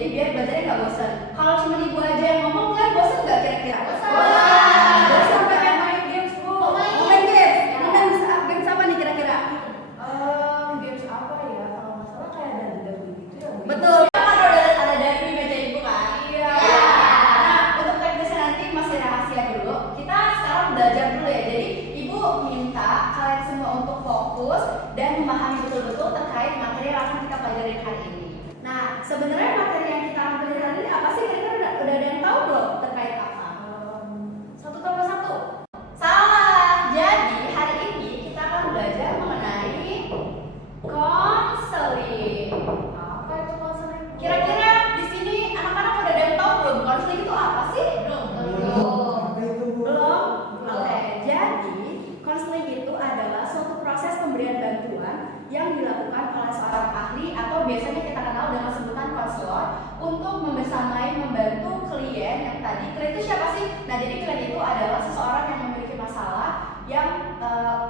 jadi biar belajarnya nggak bosan. Kalau cuma ibu aja yang ngomong kan bosan nggak kira-kira? Bosan. Bosan pengen main games bu. Main games. Main games apa nih kira-kira? Games apa ya? Kalau nggak salah kayak dangdut gitu ya. Betul. Kan ada dari di meja ibu kan? Iya. Nah, untuk teknisnya nanti masih rahasia dulu. Kita sekarang belajar dulu ya. Jadi ibu minta kalian semua untuk fokus dan memahami betul-betul terkait materi yang akan kita pelajari hari ini. Nah, sebenarnya materi yang kita akan pelajari hari ini apa sih? Kira-kira udah ada yang tahu belum terkait apa? 1+1. Salah. Jadi hari ini kita akan belajar mengenai konseling. Apa itu konseling? Kira-kira di sini anak-anak udah ada yang tahu belum konseling itu apa sih? Belum. Belum? Oke, jadi konseling itu adalah suatu proses pemberian bantuan yang dilakukan oleh seorang ahli atau biasanya kita kenal dengan sebutan konselor untuk membersamai membantu klien yang tadi. Klien itu siapa sih? Nah, jadi klien itu adalah seseorang yang memiliki masalah yang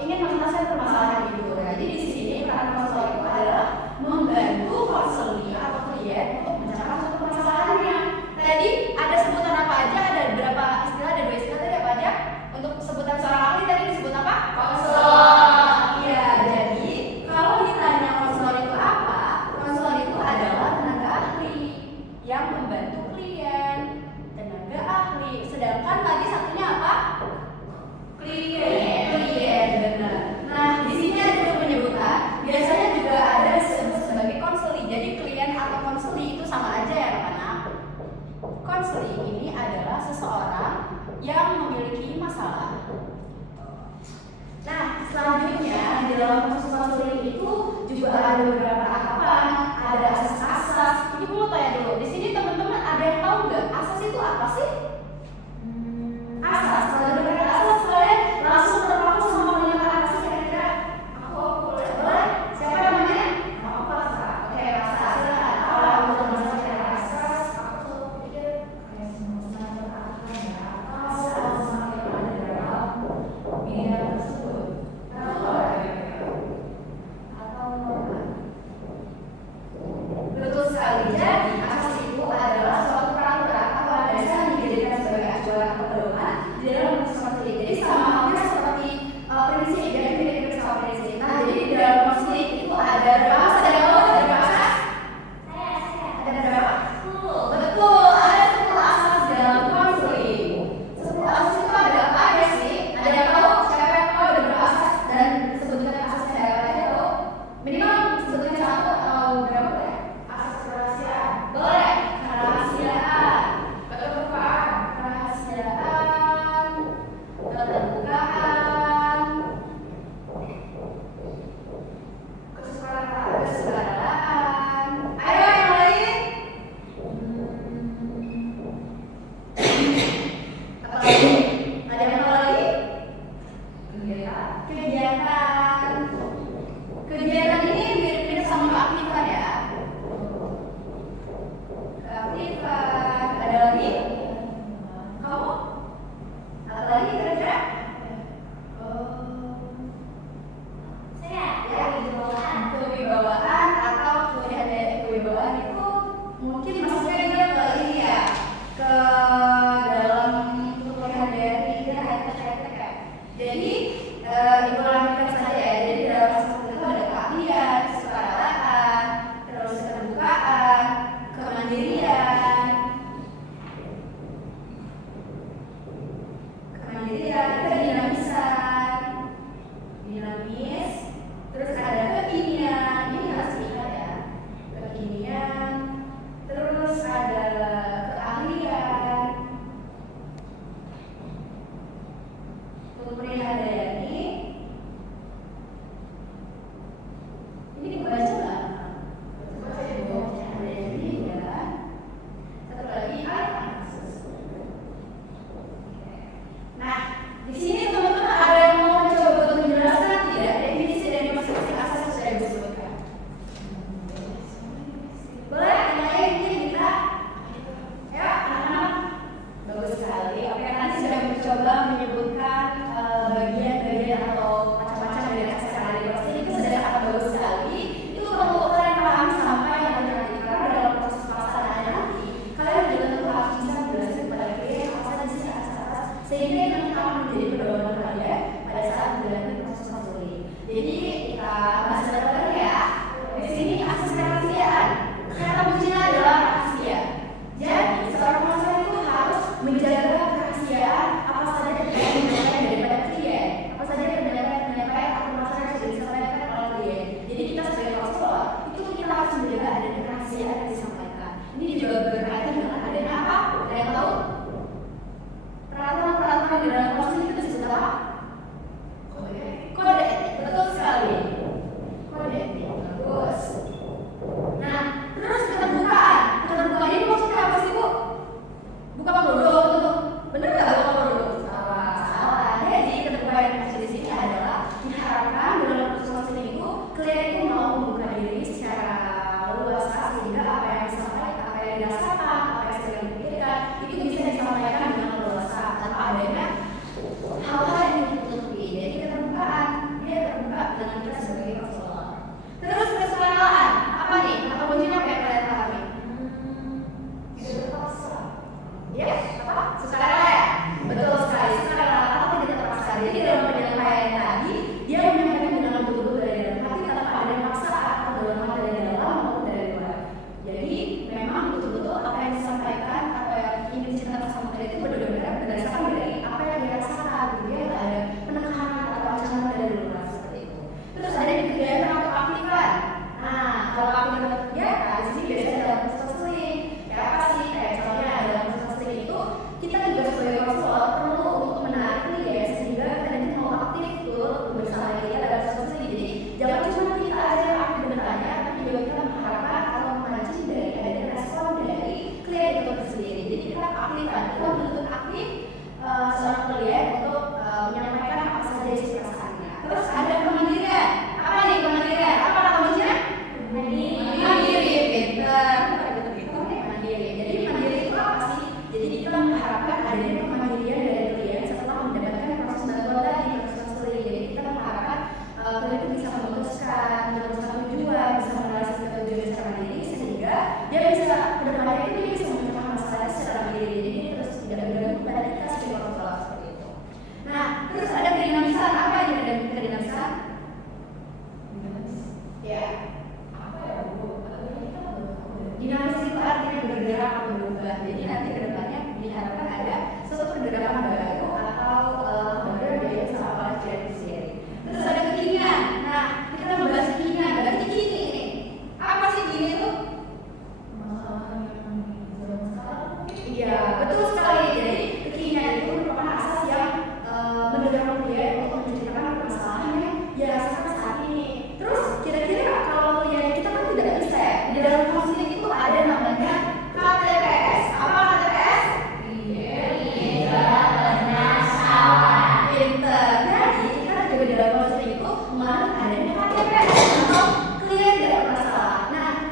ingin mengentaskan permasalahan itu. Nah, jadi di sini peran konselor itu adalah membantu konseling atau klien untuk mencapai suatu permasalahannya. Tadi ada sebutan apa aja? Ada berapa istilah? Ada 2 istilah tadi apa aja? Untuk sebutan seorang ahli tadi disebut apa? Konselor. Iya, jadi kalau ditanya konselor itu apa? Konselor itu adalah tenaga ahli yang membantu klien. Tenaga ahli. Sedangkan tadi satunya apa? Klien, benar. Nah, di sini ada 2 penyebutan. Biasanya juga ada disebut sebagai konseling. Jadi klien atau konseling itu sama aja ya, anak-anak. Konseling ini adalah seseorang yang memiliki masalah. Nah, selanjutnya di dalam proses konseling itu juga ada beberapa tahapan, ada asas-asas. Ibu mau tanya dulu, di sini teman-teman ada yang tahu nggak asas itu apa sih? Asas, kalau dengar asas kalian langsung terpaku sama mendengar apa sih kira-kira? Aku boleh. Boleh? Siapa namanya? Apa sih? Oke, Rasa, silakan. Apa untuk masalah Asas, aku selalu pikir kayak semacam aturan ya. Asas yang ada dalam bidang tersebut. Atau norma.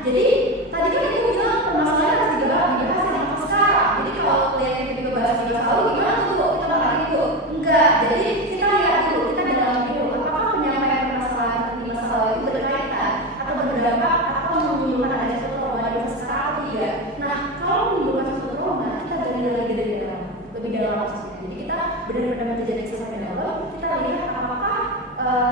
jadi tadi kan ibu bilang permasalahan harus dibahas dengan sekarang. Jadi kalau kalian tiba-tiba bahas di masa lalu gimana tuh? Kita bakal itu enggak. Jadi kita lihat dulu, kita dalam dulu apakah penyampaian permasalahan di masa lalu itu berkaitan atau berdampak atau menimbulkan ada suatu trauma di masa sekarang atau tidak. Nah, kalau menimbulkan suatu trauma, kita gali lagi dari dalam, lebih dalam maksudnya. Jadi kita benar-benar menjadi sampai dalam, kita lihat apakah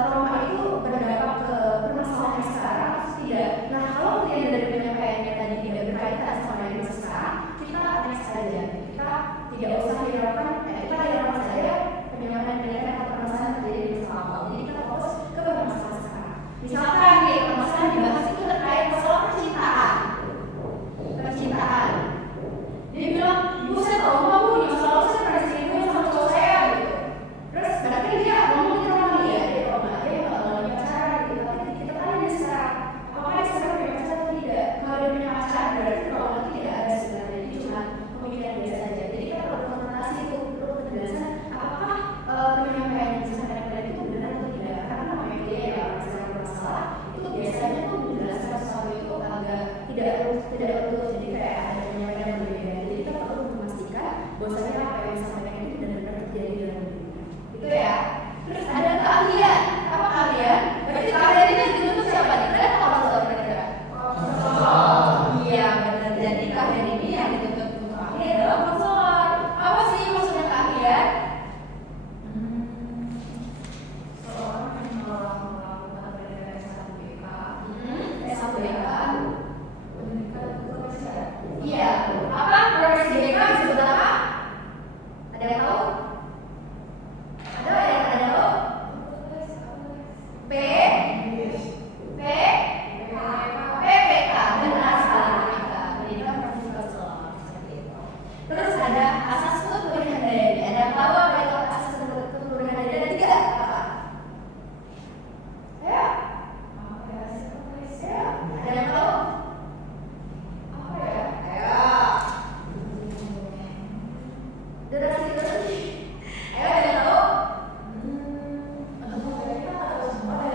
trauma itu berdampak ke permasalahan yang sekarang atau tidak. Nah, kalau kemudian dari penyampaiannya tadi tidak berkaitan sama yang masa sekarang, kita next saja. Kita tidak usah hiraukan, kita hiraukan saja penyampaian atau permasalahan terjadi di masa lalu. Jadi kita fokus ke permasalahan sekarang. Misalkan nih, permasalahan dibahas itu terkait masalah percintaan. Percintaan. Dia bilang, ibu saya trauma bu, di masa lalu saya pernah selingkuh sama cowok saya gitu. Terus berarti dia ngomong di trauma dia trauma, dia nggak lagi pacaran gitu. Tapi kita tanya dia sekarang, apakah dia sekarang punya pacar atau tidak? Kalau dia punya pacar berarti trauma itu tidak ada sebenarnya, itu cuma pemikiran biasa saja. Jadi kita perlu konfrontasi itu, perlu penjelasan apakah penyampaian yang disampaikan tadi itu benar atau tidak. Karena namanya dia ya orang sedang bermasalah, itu biasanya tuh menjelaskan sesuatu itu agak tidak utuh, jadi kayak ada penyampaian yang berbeda. Jadi kita perlu memastikan bahwasanya apa yang disampaikan itu benar-benar terjadi dalam dirinya. Itu ya. Terus ada keahlian. Apa keahlian? Berarti keahlian ini dituntut siapa? Kalian tahu soal kira-kira? Iya benar. Jadi keahlian ini yang dituntut untuk ahli adalah konselor. Apa sih maksudnya keahlian? Seorang yang melakukan pendidikan S1BK, S1BK. pendidikan kepolisian. Iya. Apa profesi BK disebut apa? Ada yang tahu? Ada yang tahu? P PPK, benar sekali. Pendidikan profesi konselor seperti itu. Terus ada asas kepemilikan diri. Ada yang tahu apa itu asas kepemilikan diri? Ada 3 apa? Ya. Apa ya? Ya. Ada yang tahu? Apa ya? Ayo. Durasi. Ayo ada yang tahu? Mereka harus mulai.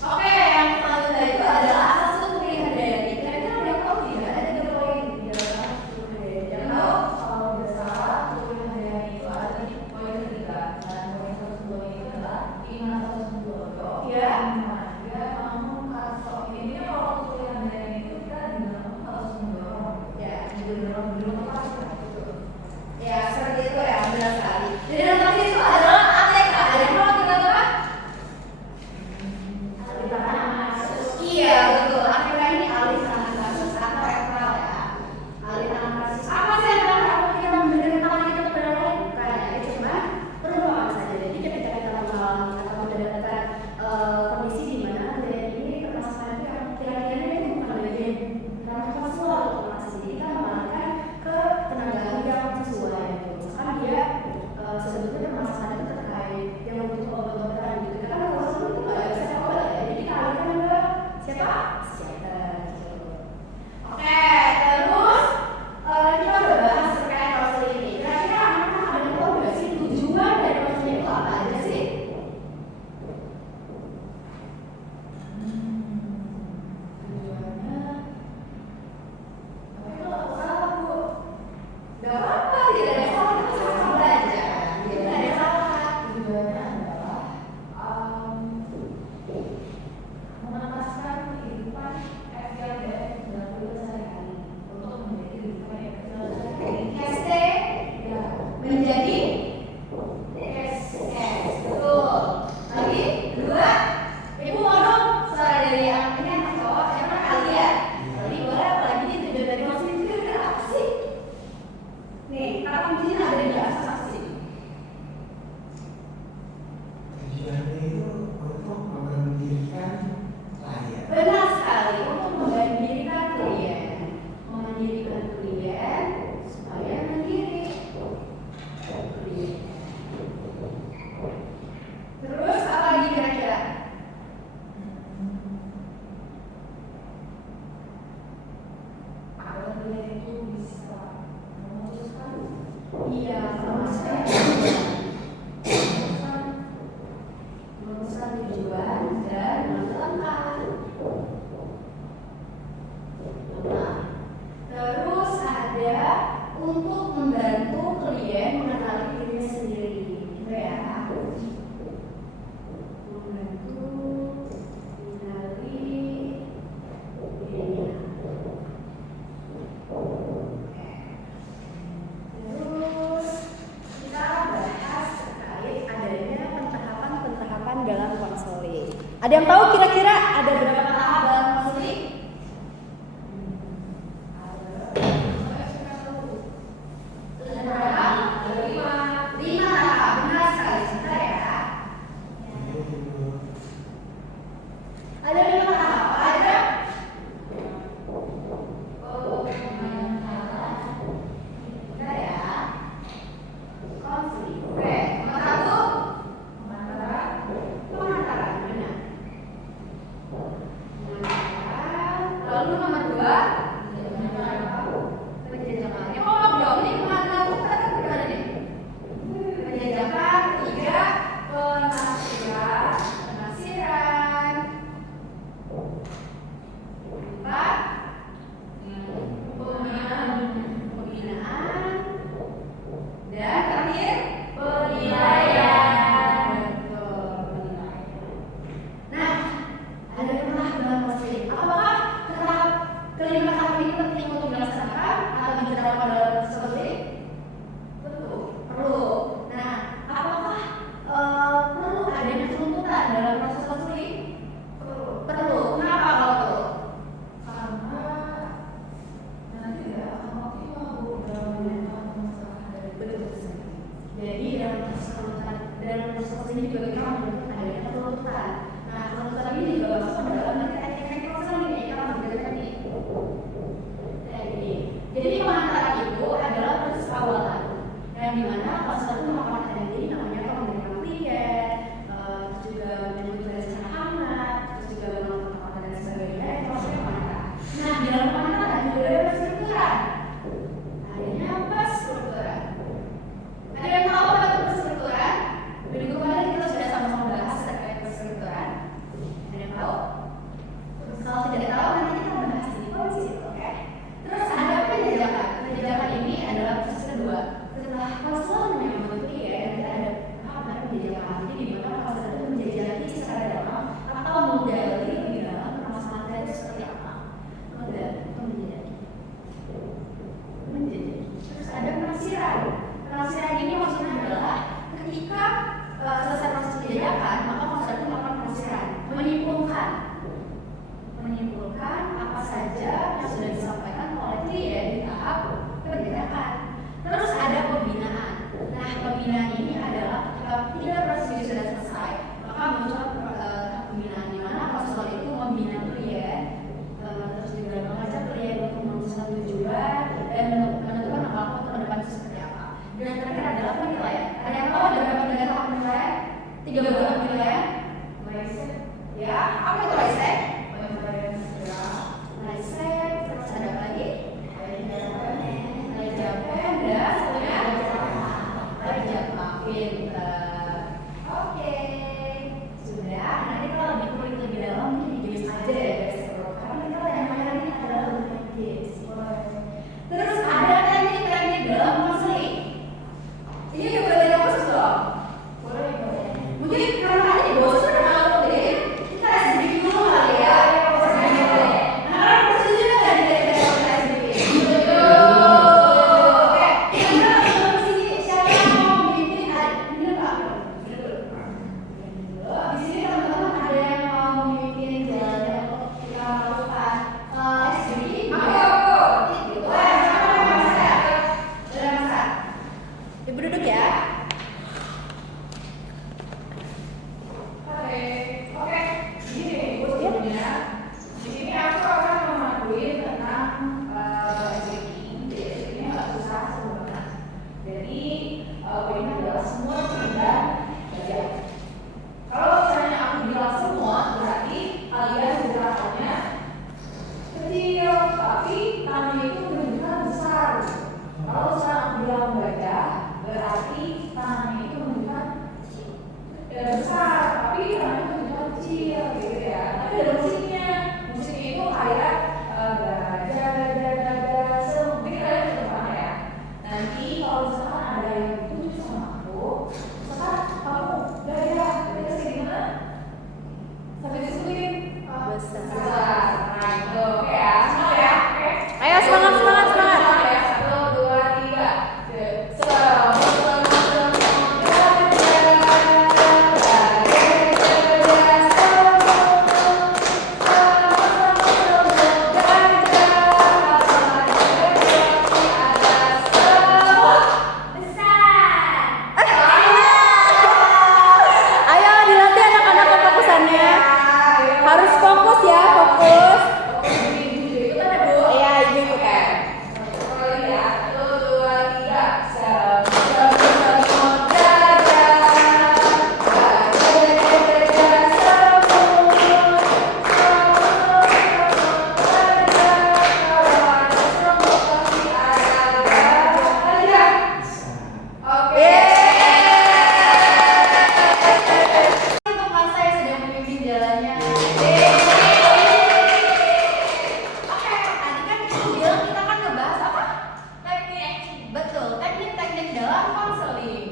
Oke, yang selanjutnya itu adalah asas kepemilikan diri. Kira-kira ada yang tahu tidak? Ada 3 poin di dalam asas kepemilikan diri. Yang tahu? Kalau tidak salah, kepemilikan diri itu ada di poin ketiga. Dan poin 1 itu adalah ingat 1 Ya. Dia namun kalau ini kalau kepemilikan diri itu kita dibilang harus mendorong. Ya, Mendorong apa? ya seperti itu ya, benar sekali. Jadi dalam arti itu adalah ATK. Ada yang tahu ATK itu apa? Iya betul. ATK ini alih tangan kasus atau referral ya. Alih tangan kasus. Apa sih yang apa kita memberikan tangan kita kepada orang lain? Bukan ya. Itu cuma perumpamaan saja. Jadi ketika kita mengalami atau mendapatkan kondisi di mana kejadian ini permasalahan itu yang kira-kira itu bukan bagian ranah konselor atau konsultasi. Jadi kita mengalihkan ke tenaga ahli yang sesuai. Misalkan dia sebetulnya permasalahan itu terkait yang membutuhkan obat-obatan gitu. Kita kan konselor itu nggak bisa obat ya. Jadi kita alihkan ke siapa? Psikiater. Gitu. Oke, terus kita udah bahas terkait konseling ini. Kira-kira anak-anak ada yang tahu nggak sih tujuan dari konseling itu apa aja sih? Tujuannya Tapi kalau aku salah bu, nggak apa-apa, tidak ada yang salah, kita sama-sama belajar. Jadi nggak ada yang salah. tujuannya adalah mengentaskan kehidupan FYDF dalam kehidupan sehari-hari untuk menjadi kehidupan yang sehari-hari. Hashtag Ya, menjadi betul. Lagi dua, ibu mau dong suara dari anak ini anak cowok siapa kalian? Tadi boleh apalagi nih tujuan dari konseling itu kira-kira apa sih? Nih, kata kuncinya ada di asas apa sih? Tujuannya itu untuk memandirikan klien. Benar sekali, untuk memandirikan klien supaya mandiri. Iya, rumusan tujuan dan menentukan. Nah, terus ada untuk membantu klien mengenali dirinya sendiri, gitu ya. Membantu mengenali dirinya. Oke. Terus kita bahas terkait adanya pentahapan-pentahapan dalam konseling. Ada yang tahu kira-kira ada berapa tahap dalam konseling? Lima tahap, benar sekali, sebentar ya. Ada 5 tahap, apa aja? Benar ya. Konflik. Oke, nomor 1. Pengantaran, benar. Pengantaran. Lalu nomor 2. Penjajakan. Ya kalau belum nih pengantaran itu kan gimana nih? Penjajakan. 3. Penafsiran. Penafsiran. 4. Pembinaan. Dan terakhir penilaian. Betul, penilaian. Nah, ada 5 tahap dalam konseling. Apakah kelima tahap ini penting untuk dilaksanakan atau diterapkan dalam proses konseling? Perlu. Nah, apakah perlu adanya tuntutan dalam proses konseling? Perlu. Kenapa kalau perlu? Karena nanti tidak akan optimal Bu dalam menyelesaikan permasalahan dari Betul. Jadi dalam proses konseling juga kita membutuhkan adanya tuntutan. Nah, tuntutan ini juga masuk ke dalam nanti teknik konseling ini kita akan belajar nih. Jadi pengantaran itu adalah proses awalan yang dimana konselor itu melakukan attending namanya atau memberikan klien, terus juga menyebutkan secara hangat, terus juga melakukan konten dan sebagainya. Itu maksudnya pengantaran. Nah, di dalam pengantaran juga ada perstrukturan. Adanya perstrukturan. Ada yang tahu apa itu perstrukturan? Minggu kemarin kita sudah sama-sama bahas terkait perstrukturan. Ada yang tahu? Kalau tidak tahu nanti kita bahas di posisi itu, oke? Terus ada penjajakan. Penjajakan ini adalah proses kedua. Setelah konselor menyambut klien, kita ada tahap penjajakan. Jadi di mana konselor itu menjajaki secara dalam atau menggali di dalam permasalahan itu seperti apa. Menggali atau menjajaki. Terus ada penafsiran. Penafsiran ini maksudnya adalah ketika selesai proses penjajakan, maka konselor itu melakukan penafsiran, menyimpulkan apa saja yang sudah disampaikan oleh klien di tahap penjajakan. Terus ada pembinaan. Nah, pembinaan ini adalah ketika proses ini sudah selesai, maka muncul tahap pembinaan di mana konselor itu membina klien, terus juga mengajak klien untuk memutuskan tujuan dan menentukan langkah ke depan itu seperti apa. Dan terakhir adalah penilaian. Ada yang tahu ada berapa tahap penilaian? 3 bulan penilaian. Ya, apa itu riset? Riset, terus ada apa lagi? Jawaban dan satunya pintar. Oke, sudah. Nanti kalau lebih kulik lebih dalam mungkin di JIS aja ya guys. Karena kita yang hari ini adalah lebih JIS. Terus ada teknik-teknik dalam konseling. Ini juga boleh dihapus dong? Boleh. Mungkin karena tadi bosan atau deh, kita sedikit dulu kali ya. Nah, setuju nggak dari SDP? Setuju. Oke, kita langsung ke sini. Siapa yang mau memimpin? Ini Pak. Di sini teman-teman ada yang mau memimpin jalannya untuk kita melakukan SDP? Ibu duduk ya. Oke. Gini Bu sebelumnya. Di sini aku akan memaduin tentang SDP. Jadi SDP-nya nggak susah sebenarnya. Jadi poinnya adalah semua tidak bagian. Kalau misalnya aku bilang semua, berarti kalian gerakannya kecil, tapi tangannya itu benar-benar besar. Kalau misalnya aku bilang baca, Ayo dilatih anak-anak kefokusannya. Harus fokus ya, fokus. Iya, ibu ikutan. Untuk masa yang sedang memimpin jalannya. Oke, tadi kan kita bilang kita akan ngebahas apa? Teknik. Betul, teknik-teknik dalam konseling.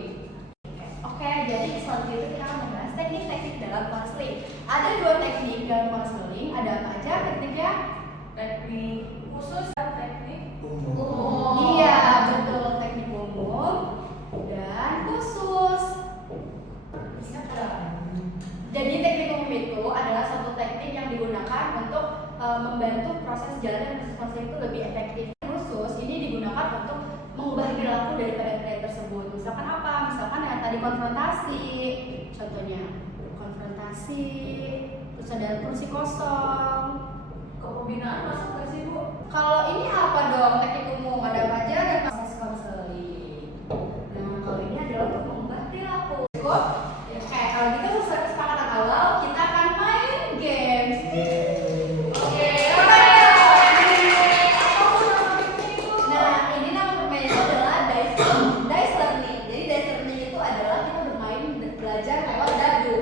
Oke, jadi selanjutnya kita akan membahas teknik-teknik dalam konseling. Ada dua teknik dalam konseling. Ada apa aja tekniknya? Teknik khusus dan teknik Umum. Iya, betul, teknik umum dan khusus. Jadi teknik umum itu adalah satu teknik yang digunakan untuk membantu proses jalannya proses konseling itu lebih efektif. Khusus ini digunakan untuk mengubah perilaku daripada klien tersebut. Misalkan apa? Misalkan yang tadi konfrontasi, contohnya konfrontasi, terus ada kursi kosong. kepembinaan masuk nggak sih Bu? Kalau ini apa dong teknik umum? Ada apa aja? Ada proses konseling. Nah, kalau ini adalah untuk mengubah perilaku. Cukup? Oke, kalau gitu sesuai kesepakatan awal kita akan main games. Nah, ini nama permainan itu adalah dice learning. Jadi dice learning itu adalah kita bermain belajar lewat dadu.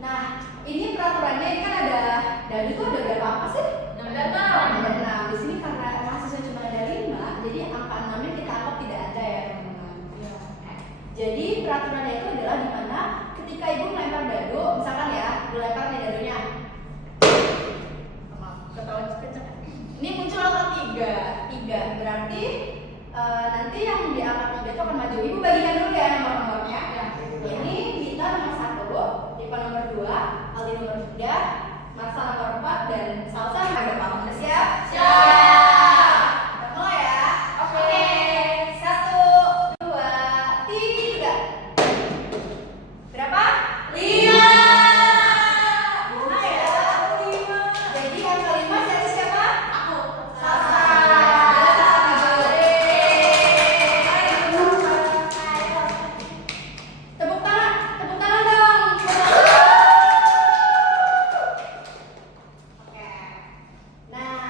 Nah, ini peraturannya ini kan ada dadu itu ada berapa apa sih? Ada 6. Di sini karena mahasiswa cuma ada 5, jadi angka 6-nya kita anggap tidak ada ya teman-teman. Jadi peraturannya itu adalah di mana ketika ibu melempar dadu, misalkan ya, dilempar nih dadunya. Maaf, ketahuan kenceng. Ini muncul angka 3. Berarti nanti yang di angka 3 itu akan maju. Ibu bagikan dulu ya nomor-nomornya. Ini Mita nomor 1, Diva nomor 2, Aldi nomor 3, Marsa nomor 4, dan Salsa ada Pak. Udah siap? Siap. Kita mulai ya. Oke. 1, 2, 3. Berapa? 5. Ya. Jadi yang kelima siapa? Aku. Salsa. Tepuk tangan dong. Oke. Nah,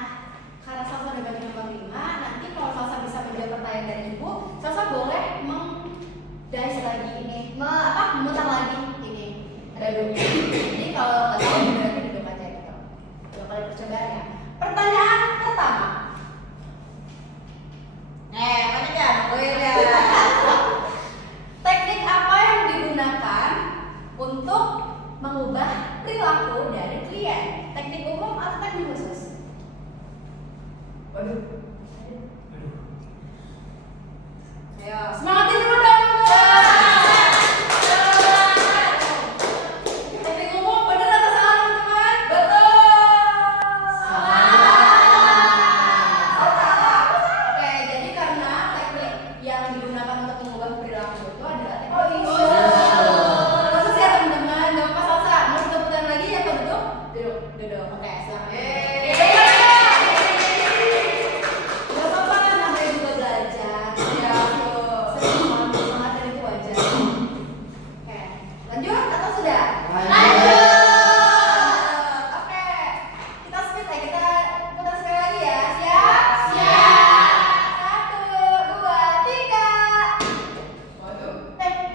karena Salsa udah bagi nomor 5, nanti kalau Salsa bisa menjawab pertanyaan dari Ibu, Salsa boleh dice lagi ini, memutar lagi ini dadunya. Jadi kalau nggak tahu berarti duduk aja gitu. 2 kali percobaan ya. Pertanyaan pertama. Mana kan? Teknik apa yang digunakan untuk mengubah perilaku dari klien? Teknik umum atau teknik khusus? Waduh. Ayo, semangatin dulu dong. Teknik umum bener atau salah teman-teman? Betul. Salah. Oke, jadi karena teknik yang digunakan untuk mengubah perilaku itu adalah teknik khusus. Khusus ya teman-teman. Gak apa-apa Salsa. Mau kita lagi ya atau duduk? Duduk. Oke, silakan. Gak apa-apa kan namanya juga belajar. Ya, semangat dan itu wajar. Oke, lanjut atau sudah? Lanjut. Oke, kita speed ya, kita putar sekali lagi ya. Siap? Siap. 1, 2, 3. Waduh.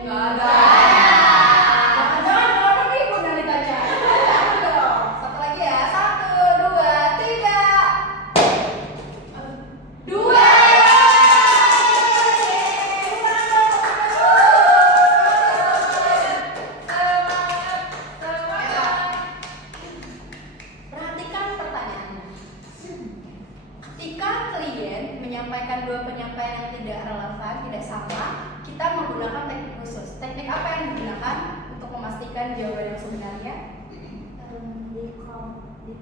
Nggak ada. Jangan tapi ibu nanti tanya. Satu lagi ya. 1, 2, 3. 2. Perhatikan pertanyaannya. Ketika klien menyampaikan dua penyampaian yang tidak relevan, tidak sama,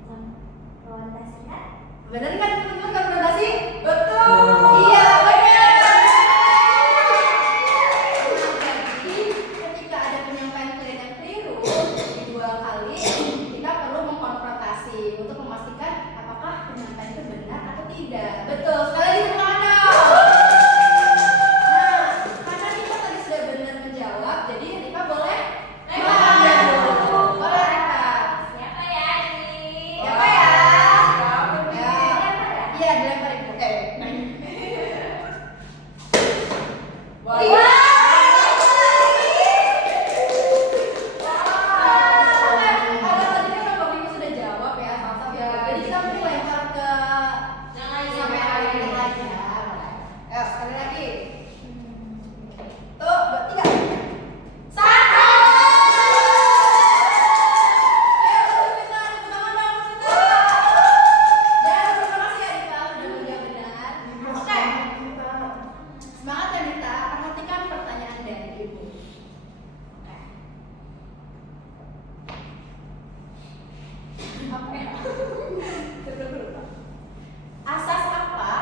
konfrontasi kan? Bener kan teman-teman konfrontasi? Betul. Oh. Iya benar. Jadi ketika ada penyampaian klien yang keliru di 2 kali, kita perlu mengkonfrontasi untuk memastikan apakah penyampaian itu benar atau tidak. Betul. Sekali lagi tepuk tangan dong. Nah, karena Rika tadi sudah benar menjawab, jadi Rika boleh lempar. Boleh lempar. Siapa ya ini? Siapa ya? Siapa nih? Ya. Iya, dilempar Ibu. Wah. Kalau tadi kan Bapak Ibu sudah jawab ya, sama-sama ya. Jadi kita mungkin lempar ke Yang lain sampai yang hari lain. yang lain ya. Ayo, sekali lagi. Tuh, 2, 3. Satu. Ayo, sebentar, tangan dong, sebentar. Dan terima kasih ya Rika sudah menjawab benar. Oke. Semangat ya Rita, perhatikan pertanyaan dari Ibu. Oke. Apa ya? Asas apa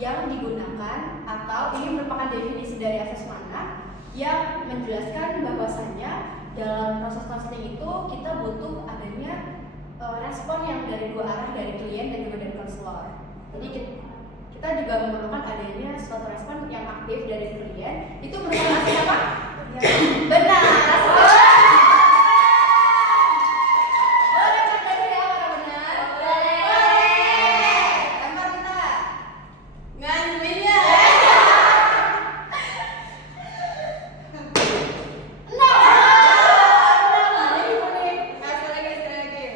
yang digunakan atau ini merupakan definisi dari asas mana yang menjelaskan bahwasannya dalam proses counseling itu kita butuh adanya respon yang dari 2 arah, dari klien dan juga dari konselor. Jadi kita juga memerlukan adanya suatu respon yang aktif dari klien. Itu merupakan asas apa? Benar. Boleh lempar dulu ya kalau benar. Boleh. Lempar kita. Nganjuinnya. Enam. Sekali lagi.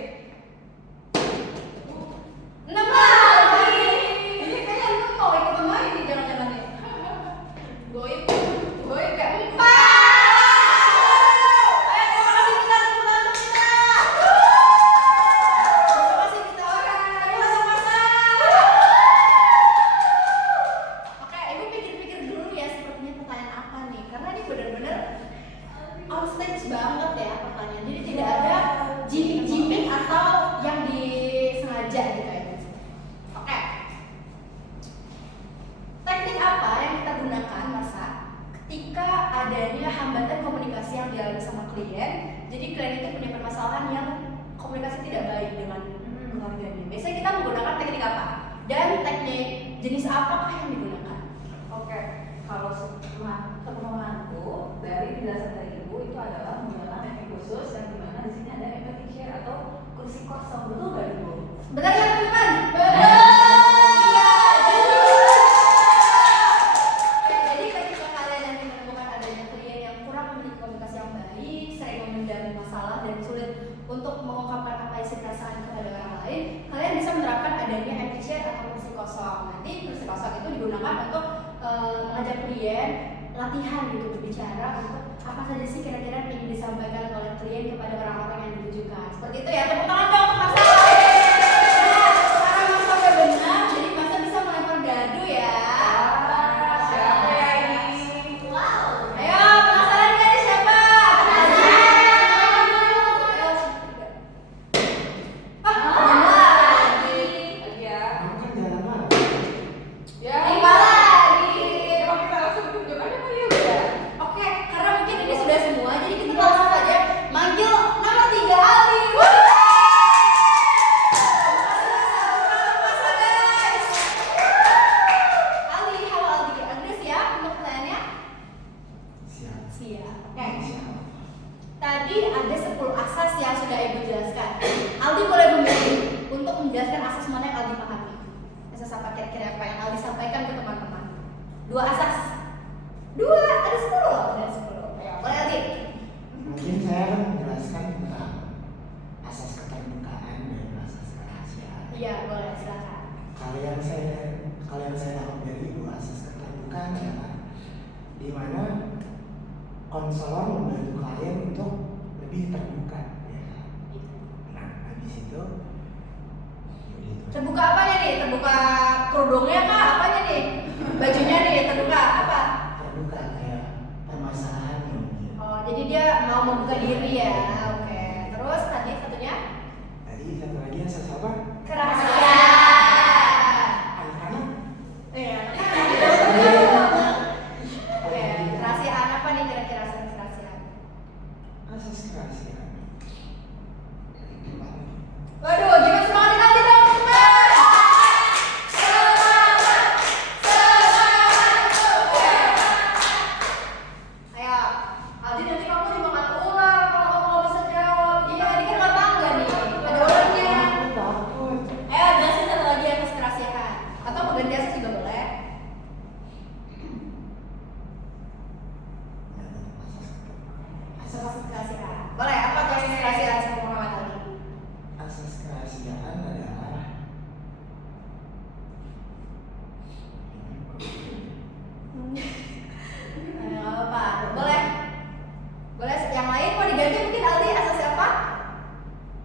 6 lagi. Ini kayaknya lu mau ikutan main nih jangan-jangan nih. Goib gak? 4. Ayo terima kasih kita, terima kasih kita orang. Oke, Ibu pikir-pikir dulu ya sepertinya pertanyaan apa nih? Karena ini benar-benar on stage banget ya pertanyaan. Jadi tidak ada gimmick-gimmick atau yang disengaja gitu ya. Oke. Teknik apa yang kita gunakan masa ketika adanya hambatan komunikasi yang dialami sama klien? Jadi klien itu punya permasalahan yang komunikasi tidak baik dengan keluarganya. Biasanya kita menggunakan teknik apa? Dan teknik jenis apakah yang digunakan? Oke, kalau temuanku dari penjelasan dari Ibu itu adalah menggunakan teknik khusus yang dimana di sini ada empathy chair atau kursi kosong. Betul nggak Ibu? Benar kan teman-teman? Benar. Iya. Oke, jadi ketika kalian nanti menemukan adanya klien yang kurang memiliki komunikasi yang baik, sering memendam masalah dan sulit untuk mengungkapkan apa isi perasaan kepada orang lain, kalian bisa menerapkan adanya empty chair atau kursi kosong. Nanti kursi kosong itu digunakan untuk mengajak klien latihan gitu berbicara untuk apa saja sih kira-kira yang ingin disampaikan oleh klien kepada orang-orang yang ditujukan. Seperti itu ya. Tepuk tangan dong untuk Masa. Karena Masa udah benar, jadi Masa bisa melempar gadu ya. Siapa ya ini? Wow. Ayo, penasaran nggak nih siapa? Penasaran. Ayo, Lagi ya. Kamu kan jalan lagi. Ya. Lima lagi. Emang kita langsung tunjuk aja kali ya udah. Oke, karena mungkin ini sudah semua, jadi kita langsung saja manggil nomor 3 Aldi. Masa guys. Aldi, halo Aldi. Aldi siap untuk pertanyaannya? Siap. Siap. Oke. Siap. Tadi ada 10 asas yang sudah Ibu jelaskan. Aldi boleh memilih untuk menjelaskan asas mana yang Aldi pahami. Asas apa kira-kira apa yang Aldi sampaikan ke teman-teman? 2 asas. 2, ada 10 loh. Ada 10. Ayo, boleh Aldi. Mungkin saya akan menjelaskan tentang asas keterbukaan dan asas kerahasiaan. Iya, boleh silakan. Kalau yang saya dapat dari Ibu, asas keterbukaan adalah di mana konselor membantu klien untuk lebih terbuka, ya kan? Nah, habis itu begitu. Terbuka apanya nih? Terbuka kerudungnya kah? Apanya nih? Bajunya nih terbuka apa? Terbuka kayak permasalahannya mungkin. Oh, jadi dia mau membuka diri ya. Oke. Terus tadi satunya? Tadi satu lagi asas apa? Kerahasiaan. Anak-anak. Iya. Iya. Oke, kerahasiaan apa nih kira-kira asas kerahasiaan? Asas kerahasiaan. Gimana nih? Waduh, gimana semangat kali dong, teman? Ayo, Aldi nanti kamu dimakan ular kalau kamu nggak bisa jawab. Iya, ini kan nggak tahu nggak nih? Ada ularnya. Aku takut. Ayo, jelasin satu lagi asas kerahasiaan. Atau mau ganti asas juga boleh. Asas kerahasiaan. Boleh, apa tuh asas kerahasiaan sama Muhammad Ali? Asas kerahasiaan adalah Nggak apa-apa. Boleh. Boleh yang lain mau diganti mungkin Aldi asas apa?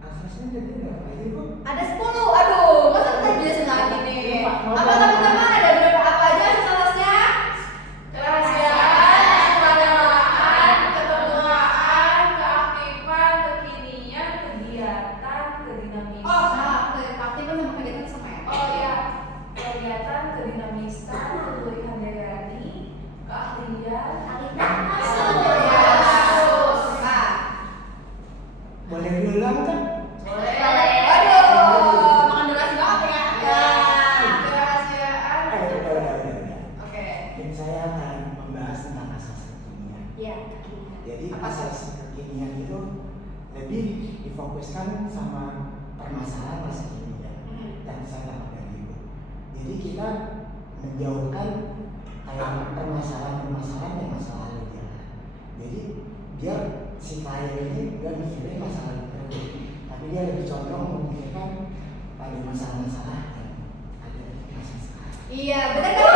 asasnya jadi apa aja kok? Ada 10. Aduh, masa kita jelasin lagi nih. Apa teman-teman ada berapa apa aja asas-asasnya? Kerahasiaan, kesukarelawan, keterbukaan, keaktifan, kekinian, kegiatan, kedinamisan. Oh, keaktifan sama kegiatan sama ya? Oh iya, kegiatan, kedinamisan, ketulihan dayani, keahlian, Boleh diulang kan? Waduh, makan durasi banget ya. kerahasiaan. Udah. Oke. Dan saya akan membahas tentang asas kekinian. Iya. Jadi Apa tuh? asas kekinian itu lebih difokuskan sama permasalahan masa kini ya, yang saya dapat dari itu. Jadi kita menjauhkan kayak permasalahan yang masa lalu ya. Jadi biar si klien ini gak mikirin masalah itu, tapi dia lebih condong memikirkan pada masalah-masalah yang ada di masa sekarang. Iya, benar kan